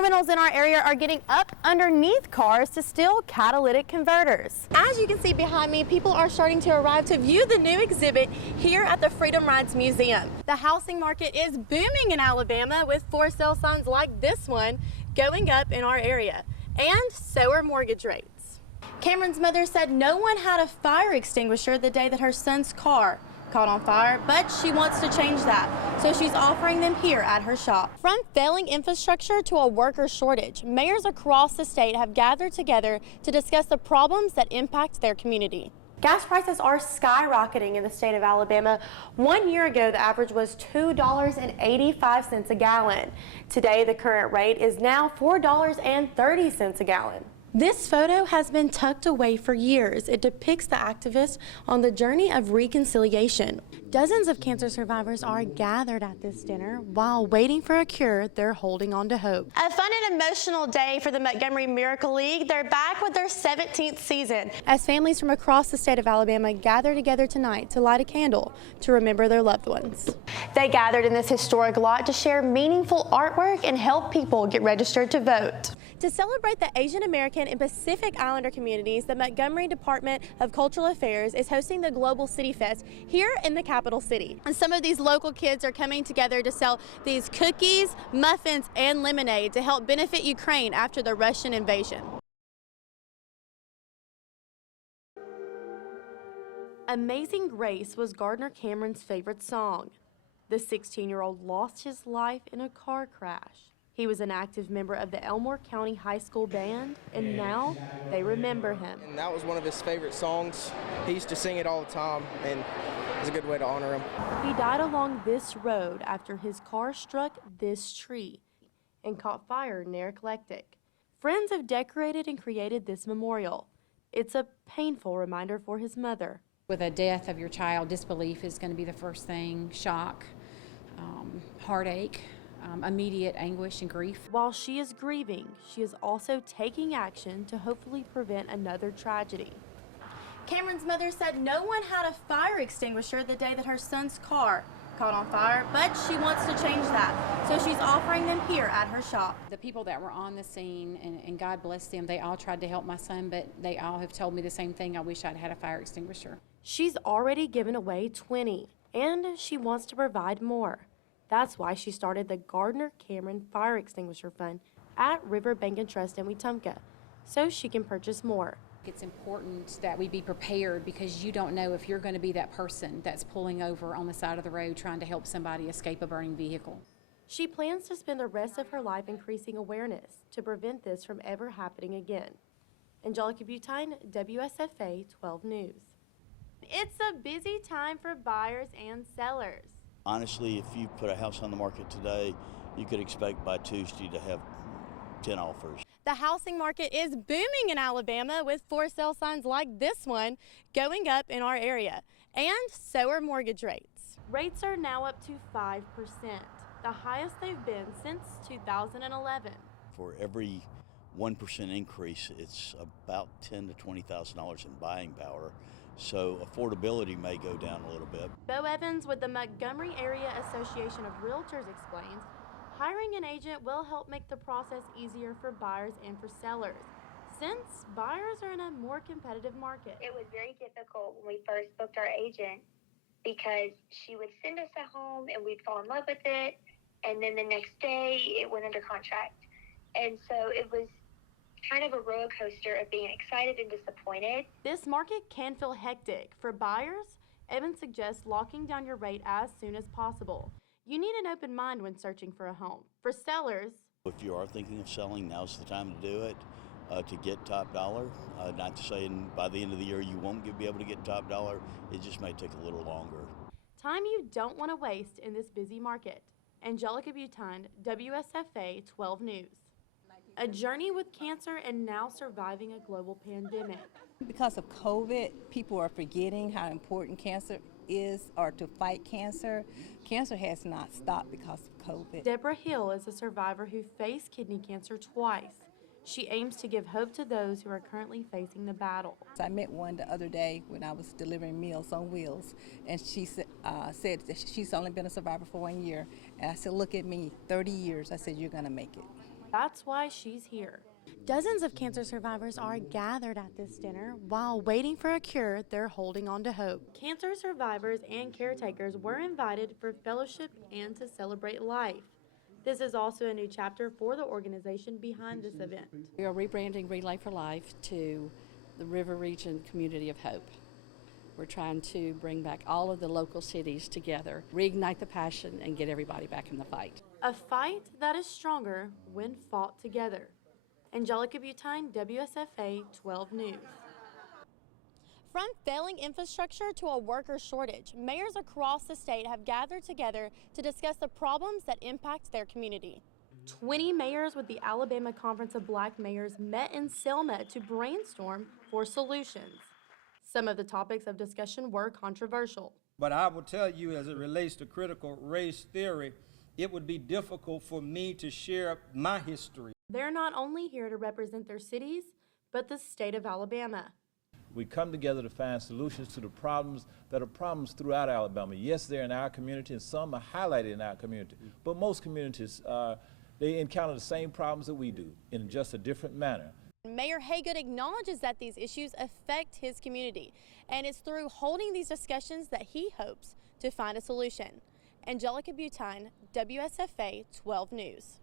Criminals in our area are getting up underneath cars to steal catalytic converters. As you can see behind me, people are starting to arrive to view the new exhibit here at the Freedom Rides Museum. The housing market is booming in Alabama, with for sale signs like this one going up in our area. And so are mortgage rates. Cameron's mother said no one had a fire extinguisher the day that her son's car caught on fire, but she wants to change that, so she's offering them here at her shop. From failing infrastructure to a worker shortage, mayors across the state have gathered together to discuss the problems that impact their community. Gas prices are skyrocketing in the state of Alabama. 1 year ago, the average was $2.85 a gallon. Today, the current rate is now $4.30 a gallon. This photo has been tucked away for years. It depicts the activists on the journey of reconciliation. Dozens of cancer survivors are gathered at this dinner. While waiting for a cure, they're holding on to hope. A fun and emotional day for the Montgomery Miracle League. They're back with their 17th season, as families from across the state of Alabama gather together tonight to light a candle to remember their loved ones. They gathered in this historic lot to share meaningful artwork and help people get registered to vote. To celebrate the Asian American and Pacific Islander communities, the Montgomery Department of Cultural Affairs is hosting the Global City Fest here in the capital city. And some of these local kids are coming together to sell these cookies, muffins, and lemonade to help benefit Ukraine after the Russian invasion. Amazing Grace was Gardner Cameron's favorite song. The 16-year-old lost his life in a car crash. He was an active member of the Elmore County High School Band, and now they remember him. And that was one of his favorite songs. He used to sing it all the time, and it's a good way to honor him. He died along this road after his car struck this tree and caught fire near Eclectic. Friends have decorated and created this memorial. It's a painful reminder for his mother. With a death of your child, disbelief is going to be the first thing, shock, heartache. Immediate anguish and grief. While she is grieving, she is also taking action to hopefully prevent another tragedy. Cameron's mother said no one had a fire extinguisher the day that her son's car caught on fire, but she wants to change that, so she's offering them here at her shop. The people that were on the scene, and God bless them, they all tried to help my son, but they all have told me the same thing: I wish I'd had a fire extinguisher. She's already given away 20, and she wants to provide more. That's why she started the Gardner Cameron Fire Extinguisher Fund at River Bank and Trust in Wetumpka, so she can purchase more. It's important that we be prepared, because you don't know if you're going to be that person that's pulling over on the side of the road trying to help somebody escape a burning vehicle. She plans to spend the rest of her life increasing awareness to prevent this from ever happening again. Angelica Butine, WSFA 12 News. It's a busy time for buyers and sellers. Honestly, if you put a house on the market today, you could expect by Tuesday to have 10 offers. The housing market is booming in Alabama, with for sale signs like this one going up in our area. And so are mortgage rates. Rates are now up to 5%, the highest they've been since 2011. For every 1% increase, it's about $10,000 to $20,000 in buying power. So affordability may go down a little bit. Bo Evans with the Montgomery Area Association of Realtors explains, hiring an agent will help make the process easier for buyers and for sellers, since buyers are in a more competitive market. It was very difficult when we first booked our agent, because she would send us a home and we'd fall in love with it, and then the next day it went under contract. And so it was kind of a roller coaster of being excited and disappointed. This market can feel hectic. For buyers, Evans suggests locking down your rate as soon as possible. You need an open mind when searching for a home. For sellers, if you are thinking of selling, now's the time to do it, to get top dollar. Not to say by the end of the year you won't be able to get top dollar. It just may take a little longer. Time you don't want to waste in this busy market. Angelica Butine, WSFA 12 News. A journey with cancer and now surviving a global pandemic. Because of COVID, people are forgetting how important cancer is, or to fight cancer. Cancer has not stopped because of COVID. Deborah Hill is a survivor who faced kidney cancer twice. She aims to give hope to those who are currently facing the battle. I met one the other day when I was delivering Meals on Wheels, and she said that she's only been a survivor for 1 year. And I said, look at me, 30 years. I said, you're going to make it. That's why she's here. Dozens of cancer survivors are gathered at this dinner. While waiting for a cure, they're holding on to hope. Cancer survivors and caretakers were invited for fellowship and to celebrate life. This is also a new chapter for the organization behind this event. We are rebranding Relay for Life to the River Region Community of Hope. We're trying to bring back all of the local cities together, reignite the passion, and get everybody back in the fight. A fight that is stronger when fought together. Angelica Butine, WSFA-12 News. From failing infrastructure to a worker shortage, mayors across the state have gathered together to discuss the problems that impact their community. 20 mayors with the Alabama Conference of Black Mayors met in Selma to brainstorm for solutions. Some of the topics of discussion were controversial. But I will tell you, as it relates to critical race theory, it would be difficult for me to share my history. They're not only here to represent their cities, but the state of Alabama. We come together to find solutions to the problems that are problems throughout Alabama. Yes, they're in our community, and some are highlighted in our community. But most communities, they encounter the same problems that we do in just a different manner. Mayor Haygood acknowledges that these issues affect his community, and it's through holding these discussions that he hopes to find a solution. Angelica Butine, WSFA 12 News.